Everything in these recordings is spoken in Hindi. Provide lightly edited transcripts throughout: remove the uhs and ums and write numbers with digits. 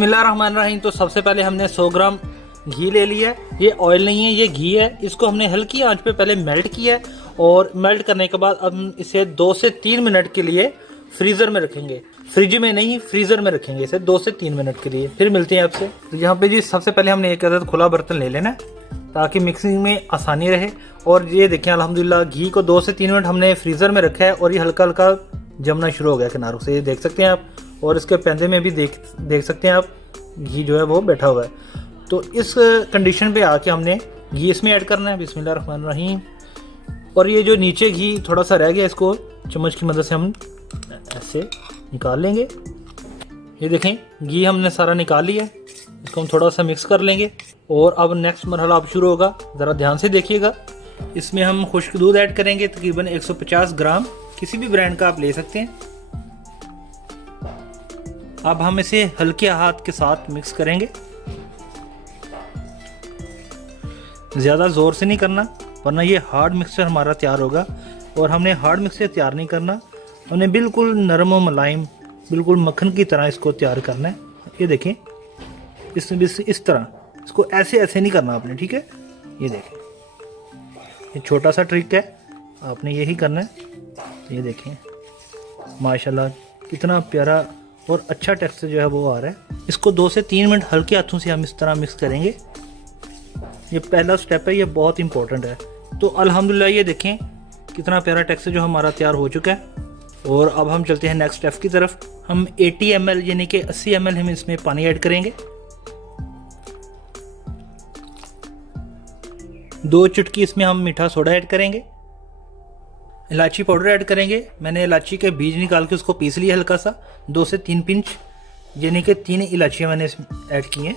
बिस्मिल्लाहिर्रहमानिर्रहीम। तो सबसे पहले हमने 100 ग्राम घी ले लिया है। ये ऑयल नहीं है, ये घी है। इसको हमने हल्की आंच पे पहले मेल्ट किया है और मेल्ट करने के बाद अब हम इसे 2 से 3 मिनट के लिए फ्रीजर में रखेंगे। फ्रिज में नहीं, फ्रीजर में रखेंगे इसे 2 से 3 मिनट के लिए। फिर मिलते हैं आपसे। तो यहाँ पे जी सबसे पहले हमने एक अदद खुला बर्तन ले लेना है ताकि मिक्सिंग में आसानी रहे। और ये देखें अल्हम्दुलिल्लाह घी को 2 से 3 मिनट हमने फ्रीजर में रखा है और ये हल्का हल्का जमना शुरू हो गया किनारों से, ये देख सकते हैं आप। और इसके पैंदे में भी देख सकते हैं आप, घी जो है वो बैठा हुआ है। तो इस कंडीशन पे आके हमने घी इसमें ऐड करना है। बिस्मिल्लाहिर्रहमानिर्रहीम। और ये जो नीचे घी थोड़ा सा रह गया, इसको चम्मच की मदद से हम ऐसे निकाल लेंगे। ये देखें घी हमने सारा निकाल लिया है। इसको हम थोड़ा सा मिक्स कर लेंगे और अब नेक्स्ट मरहला अब शुरू होगा। ज़रा ध्यान से देखिएगा। इसमें हम खुश्क दूध ऐड करेंगे, तकरीबन 150 ग्राम, किसी भी ब्रांड का आप ले सकते हैं। अब हम इसे हल्के हाथ के साथ मिक्स करेंगे, ज़्यादा ज़ोर से नहीं करना वरना ये हार्ड मिक्सचर हमारा तैयार होगा। और हमने हार्ड मिक्सचर तैयार नहीं करना, हमने बिल्कुल नरम और मुलायम, बिल्कुल मक्खन की तरह इसको तैयार करना है। ये देखें इस तरह, इसको ऐसे ऐसे नहीं करना आपने, ठीक है। ये देखें, ये छोटा सा ट्रिक है, आपने यही करना है। ये देखें माशाल्लाह कितना प्यारा और अच्छा टेक्सचर जो है वो आ रहा है। इसको 2 से 3 मिनट हल्के हाथों से हम इस तरह मिक्स करेंगे। ये पहला स्टेप है, ये बहुत इंपॉर्टेंट है। तो अल्हम्दुलिल्लाह ये देखें कितना प्यारा टेक्सचर जो हमारा तैयार हो चुका है। और अब हम चलते हैं नेक्स्ट स्टेप की तरफ। हम 80 ml यानी कि 80 ml हम इसमें पानी ऐड करेंगे। 2 चुटकी इसमें हम मीठा सोडा ऐड करेंगे। इलायची पाउडर ऐड करेंगे। मैंने इलायची के बीज निकाल के उसको पीस लिया हल्का सा, 2 से 3 पिंच यानी कि 3 इलायचियाँ मैंने इसमें ऐड की हैं।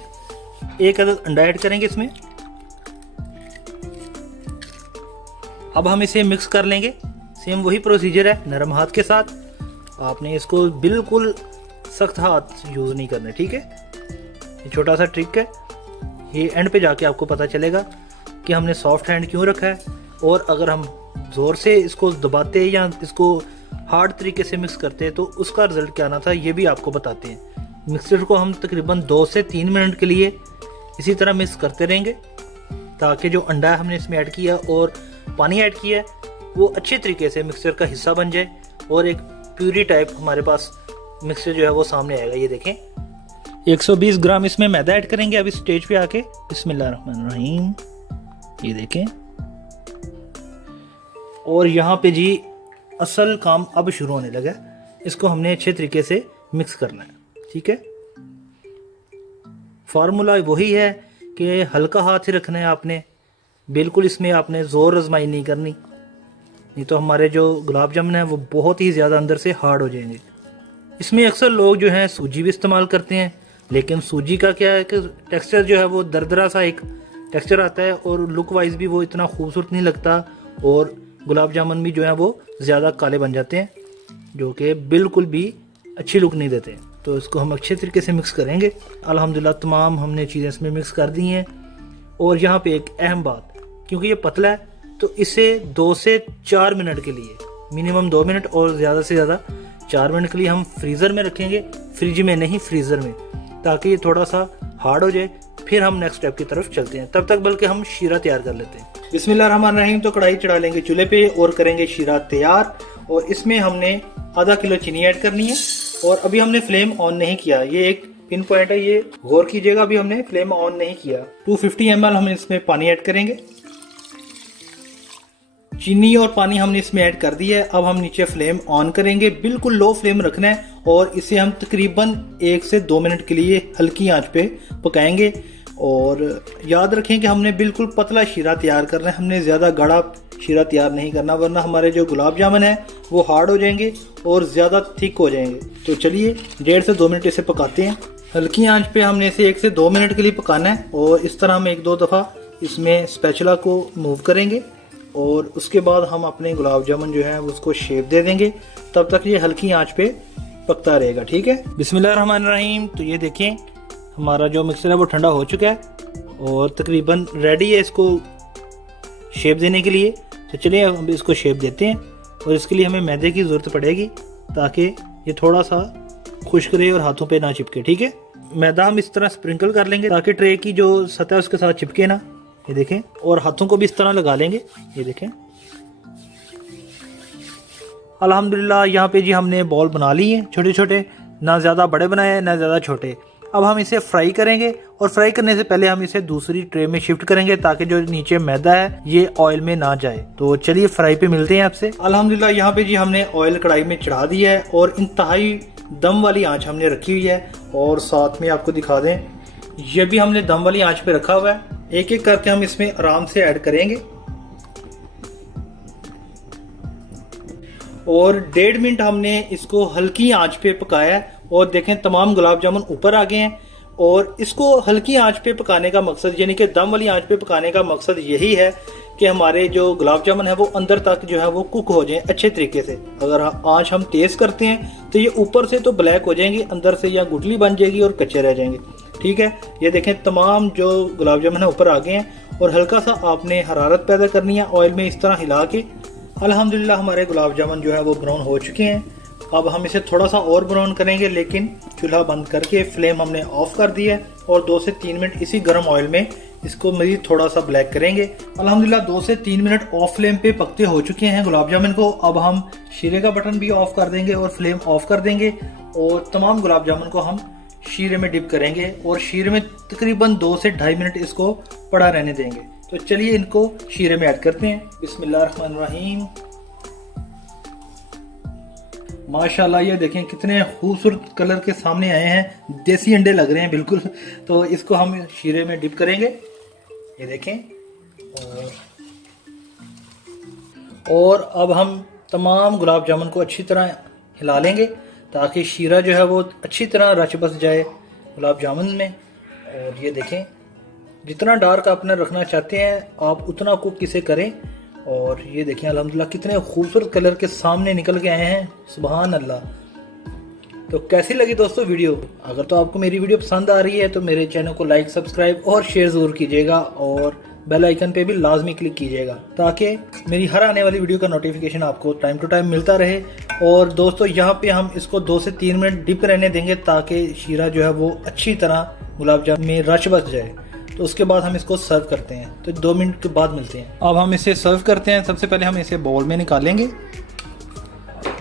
1 अदद अंडा ऐड करेंगे इसमें। अब हम इसे मिक्स कर लेंगे। सेम वही प्रोसीजर है, नरम हाथ के साथ। आपने इसको बिल्कुल सख्त हाथ यूज़ नहीं करना, ठीक है। ये छोटा सा ट्रिक है, ये एंड पे जाके आपको पता चलेगा कि हमने सॉफ्ट हैंड क्यों रखा है। और अगर हम ज़ोर से इसको दबाते या इसको हार्ड तरीके से मिक्स करते हैं तो उसका रिजल्ट क्या आना था ये भी आपको बताते हैं। मिक्सचर को हम तकरीबन 2 से 3 मिनट के लिए इसी तरह मिक्स करते रहेंगे ताकि जो अंडा हमने इसमें ऐड किया और पानी ऐड किया है वो अच्छे तरीके से मिक्सचर का हिस्सा बन जाए और एक प्यूरी टाइप हमारे पास मिक्सचर जो है वो सामने आएगा। ये देखें 120 ग्राम इसमें मैदा ऐड करेंगे अब इस स्टेज पे आके। बिस्मिल्लाहिर्रहमानिर्रहीम। ये देखें, और यहाँ पे जी असल काम अब शुरू होने लगा। इसको हमने अच्छे तरीके से मिक्स करना है, ठीक है। फार्मूला वही है कि हल्का हाथ ही रखना है आपने, बिल्कुल इसमें आपने जोर आजमाई नहीं करनी, नहीं तो हमारे जो गुलाब जामुन है वो बहुत ही ज़्यादा अंदर से हार्ड हो जाएंगे। इसमें अक्सर लोग जो हैं सूजी भी इस्तेमाल करते हैं, लेकिन सूजी का क्या है कि टेक्सचर जो है वो दरदरा सा एक टेक्सचर आता है और लुक वाइज भी वो इतना खूबसूरत नहीं लगता और गुलाब जामुन भी जो है वो ज़्यादा काले बन जाते हैं, जो कि बिल्कुल भी अच्छी लुक नहीं देते। तो इसको हम अच्छे तरीके से मिक्स करेंगे। अल्हम्दुलिल्लाह तमाम हमने चीज़ें इसमें मिक्स कर दी हैं। और यहाँ पे एक अहम बात, क्योंकि ये पतला है तो इसे 2 से 4 मिनट के लिए, मिनिमम 2 मिनट और ज़्यादा से ज़्यादा 4 मिनट के लिए हम फ्रीज़र में रखेंगे। फ्रिज में नहीं, फ्रीज़र में, ताकि ये थोड़ा सा हार्ड हो जाए। फिर हम नेक्स्ट स्टेप की तरफ चलते हैं। तब तक बल्कि हम शीरा तैयार कर लेते हैं। बिस्मिल्लाहिर्रहमानिर्रहीम। तो कढ़ाई चढ़ा लेंगे चूल्हे पे और करेंगे शीरा तैयार। और इसमें हमने आधा किलो चीनी ऐड करनी है और अभी हमने फ्लेम ऑन नहीं किया, ये एक पिन पॉइंट है, ये गौर कीजिएगा। अभी हमने फ्लेम ऑन नहीं किया। 250 ml हम इसमें पानी ऐड करेंगे। चीनी और पानी हमने इसमें ऐड कर दिया है। अब हम नीचे फ्लेम ऑन करेंगे, बिल्कुल लो फ्लेम रखना है और इसे हम तकरीबन 1 से 2 मिनट के लिए हल्की आंच पे पकाएंगे। और याद रखें कि हमने बिल्कुल पतला शीरा तैयार करना है, हमने ज़्यादा गाढ़ा शीरा तैयार नहीं करना वरना हमारे जो गुलाब जामुन है वो हार्ड हो जाएंगे और ज़्यादा थिक हो जाएंगे। तो चलिए 1.5 से 2 मिनट इसे पकाते हैं। हल्की आंच पे हमने इसे 1 से 2 मिनट के लिए पकाना है और इस तरह हम 1-2 दफ़ा इसमें स्पैचुला को मूव करेंगे और उसके बाद हम अपने गुलाब जामुन जो है उसको शेप दे देंगे। तब तक ये हल्की आंच पे पकता रहेगा, ठीक है। बिस्मिल्लाहिर्रहमानिर्रहीम। तो ये देखें हमारा जो मिक्सर है वो ठंडा हो चुका है और तकरीबन रेडी है इसको शेप देने के लिए। तो चलिए अब इसको शेप देते हैं और इसके लिए हमें मैदे की ज़रूरत पड़ेगी ताकि ये थोड़ा सा खुश्क रहे और हाथों पे ना चिपके, ठीक है। मैदा हम इस तरह स्प्रिंकल कर लेंगे ताकि ट्रे की जो सतह उसके साथ चिपके ना। ये देखें, और हाथों को भी इस तरह लगा लेंगे। ये देखें, अल्हम्दुलिल्लाह यहाँ पे जी हमने बॉल बना ली हैं छोटे छोटे, ना ज़्यादा बड़े बनाए हैं ना ज़्यादा छोटे। अब हम इसे फ्राई करेंगे और फ्राई करने से पहले हम इसे दूसरी ट्रे में शिफ्ट करेंगे ताकि जो नीचे मैदा है ये ऑयल में ना जाए। तो चलिए फ्राई पे मिलते हैं आपसे। अल्हम्दुलिल्लाह यहाँ पे जी हमने ऑयल कढ़ाई में चढ़ा दिया है और इंतहाई दम वाली आंच हमने रखी हुई है। और साथ में आपको दिखा दें, ये भी हमने दम वाली आंच पे रखा हुआ है। एक एक करके हम इसमें आराम से ऐड करेंगे और 1.5 मिनट हमने इसको हल्की आंच पे पकाया है। और देखें, तमाम गुलाब जामुन ऊपर आ गए हैं। और इसको हल्की आंच पे पकाने का मकसद, यानी कि दम वाली आंच पे पकाने का मकसद यही है कि हमारे जो गुलाब जामुन है वो अंदर तक जो है वो कुक हो जाए अच्छे तरीके से। अगर आंच हम तेज करते हैं तो ये ऊपर से तो ब्लैक हो जाएंगे, अंदर से या गुठली बन जाएगी और कच्चे रह जाएंगे। ठीक है, ये देखें तमाम जो गुलाब जामुन है ऊपर आ गए हैं। और हल्का सा आपने हरारत पैदा करनी है ऑयल में इस तरह हिला के। अल्हम्दुलिल्लाह हमारे गुलाब जामुन जो है वो ब्राउन हो चुके हैं। अब हम इसे थोड़ा सा और ब्राउन करेंगे, लेकिन चूल्हा बंद करके फ्लेम हमने ऑफ कर दी है और 2 से 3 मिनट इसी गर्म ऑयल में इसको मजीद थोड़ा सा ब्लैक करेंगे। अल्हम्दुलिल्लाह 2 से 3 मिनट ऑफ फ्लेम पे पकते हो चुके हैं गुलाब जामुन को। अब हम शीरे का बटन भी ऑफ कर देंगे और फ्लेम ऑफ कर देंगे और तमाम गुलाब जामुन को हम शीरे में डिप करेंगे और शीरे में तकरीबन 2 से 2.5 मिनट इसको पड़ा रहने देंगे। तो चलिए इनको शीरे में ऐड करते हैं। बिस्मिल्लाहिर्रहमानिर्रहीम। माशाल्लाह, ये देखें कितने खूबसूरत कलर के सामने आए हैं, देसी अंडे लग रहे हैं बिल्कुल। तो इसको हम शीरे में डिप करेंगे। ये देखें, और अब हम तमाम गुलाब जामुन को अच्छी तरह हिला लेंगे ताकि शीरा जो है वो अच्छी तरह रच बस जाए गुलाब जामुन में। और ये देखें, जितना डार्क आपने रखना चाहते हैं आप उतना कुक इसे करें। और ये देखें अल्हम्दुलिल्लाह कितने खूबसूरत कलर के सामने निकल के आए हैं, सुभान अल्लाह। तो कैसी लगी दोस्तों वीडियो? अगर तो आपको मेरी वीडियो पसंद आ रही है तो मेरे चैनल को लाइक, सब्सक्राइब और शेयर जरूर कीजिएगा और बेल आइकन पे भी लाजमी क्लिक कीजिएगा ताकि मेरी हर आने वाली वीडियो का नोटिफिकेशन आपको टाइम टू टाइम मिलता रहे। और दोस्तों यहाँ पे हम इसको 2 से 3 मिनट डिप रहने देंगे ताकि शीरा जो है वो अच्छी तरह गुलाब जामुन में रच बस जाए। तो उसके बाद हम इसको सर्व करते हैं। तो 2 मिनट के बाद मिलते हैं। अब हम इसे सर्व करते हैं। सबसे पहले हम इसे बाउल में निकालेंगे।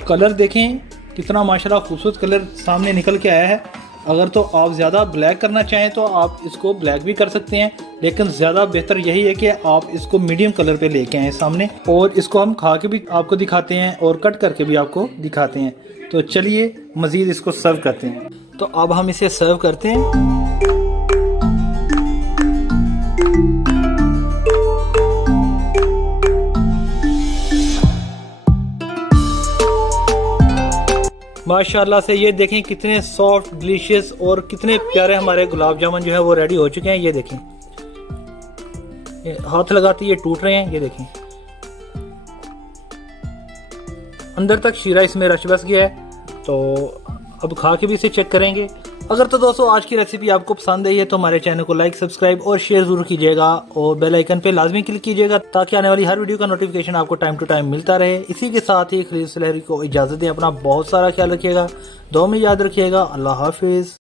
कलर देखें कितना माशाल्लाह खूबसूरत कलर सामने निकल के आया है। अगर तो आप ज़्यादा ब्लैक करना चाहें तो आप इसको ब्लैक भी कर सकते हैं, लेकिन ज़्यादा बेहतर यही है कि आप इसको मीडियम कलर पे लेके आएँ सामने। और इसको हम खा के भी आपको दिखाते हैं और कट करके भी आपको दिखाते हैं। तो चलिए मज़ीद इसको सर्व करते हैं। तो अब हम इसे सर्व करते हैं। माशाल्लाह से ये देखें कितने सॉफ्ट, डिलीशियस और कितने प्यारे हमारे गुलाब जामुन जो है वो रेडी हो चुके हैं। ये देखें, ये हाथ लगाते ये टूट रहे हैं। ये देखें अंदर तक शीरा इसमें रच बस गया है। तो अब खा के भी इसे चेक करेंगे। अगर तो दोस्तों आज की रेसिपी आपको पसंद आई है तो हमारे चैनल को लाइक, सब्सक्राइब और शेयर जरूर कीजिएगा और बेल आइकन पे लाजमी क्लिक कीजिएगा ताकि आने वाली हर वीडियो का नोटिफिकेशन आपको टाइम टू टाइम मिलता रहे। इसी के साथ ही खलील सुलहरी को इजाजत दें। अपना बहुत सारा ख्याल रखिएगा, दुआ में याद रखिएगा। अल्लाह हाफिज।